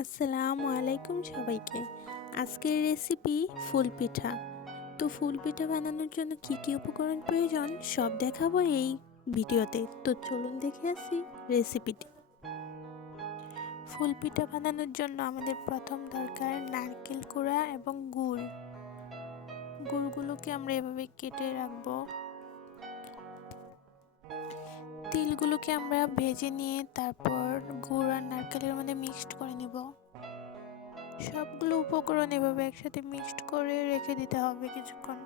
আসসালামু আলাইকুম সবাইকে। আজকের রেসিপি ফুল পিঠা। তো ফুল পিঠা বানানোর জন্য কি কি উপকরণ প্রয়োজন সব দেখাবো এই ভিডিওতে। তো চলুন দেখে আসি রেসিপিটি। ফুল পিঠা বানানোর জন্য আমাদের প্রথম দরকার নারকেল কোড়া এবং গুড়। গুড়গুলোকে আমরা এভাবে কেটে রাখবো। তিলগুলোকে আমরা ভেজে নিয়ে তারপর গুড় আর নারকেলের মধ্যে মিক্সড করে নেব। সবগুলো উপকরণ এভাবে একসাথে মিক্সড করে রেখে দিতে হবে কিছুক্ষণ।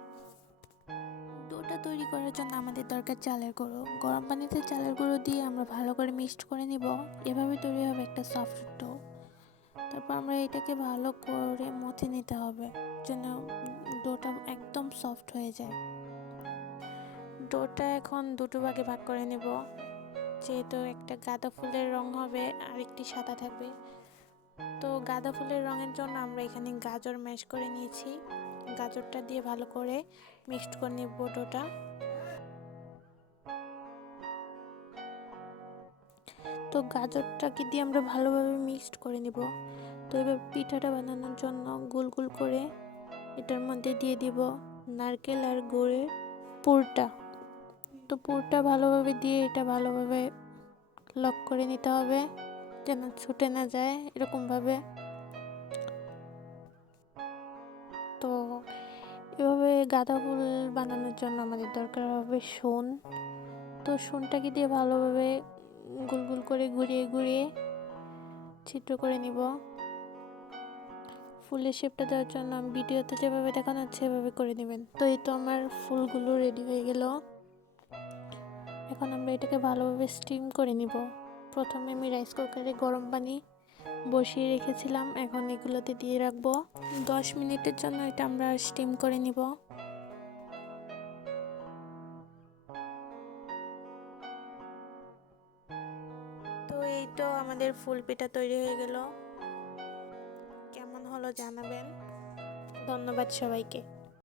ডোটা তৈরি করার জন্য আমাদের দরকার চালের গুঁড়ো। গরম পানিতে চালের গুঁড়ো দিয়ে আমরা ভালো করে মিক্সড করে নিব। এভাবে তৈরি হবে একটা সফট ডো। তারপর আমরা এটাকে ভালো করে মথে নিতে হবে যেন ডোটা একদম সফট হয়ে যায়। ডোটা এখন দুটো ভাগে ভাগ করে নেব, যেহেতু একটা গাঁদা ফুলের রং হবে আর একটি সাদা থাকবে। তো গাঁদা ফুলের রঙের জন্য আমরা এখানে গাজর ম্যাশ করে নিয়েছি। গাজরটা দিয়ে ভালো করে মিক্সড করে নিব ডোটা। তো গাজরটাকে দিয়ে আমরা ভালোভাবে মিক্সড করে নিব। তো এবার পিঠাটা বানানোর জন্য গোল গোল করে এটার মধ্যে দিয়ে দিব নারকেল আর গুড়ের পুরটা। তো পুরটা ভালোভাবে দিয়ে এটা ভালোভাবে লক করে নিতে হবে যেন ছুটে না যায় এরকমভাবে। তো এভাবে গাঁদা ফুল বানানোর জন্য আমাদের দরকার হবে সোন। তো সোনটাকে দিয়ে ভালোভাবে গোল গোল করে ঘুরিয়ে ঘুরিয়ে ছিদ্র করে নিব। ফুলের শেপটা দেওয়ার জন্য আমি ভিডিওতে যেভাবে দেখানো হচ্ছে সেভাবে করে নেবেন। তো এই তো আমার ফুলগুলো রেডি হয়ে গেল। এখন আমরা এটাকে ভালোভাবে স্টিম করে নিব। প্রথমে আমি রাইস কুকারে গরম পানি বসিয়ে রেখেছিলাম, এখন এগুলোতে দিয়ে রাখবো 10 মিনিটের জন্য। এটা আমরা স্টিম করে নিব। তো এই তো আমাদের ফুল পিঠা তৈরি হয়ে গেল। কেমন হলো জানাবেন। ধন্যবাদ সবাইকে।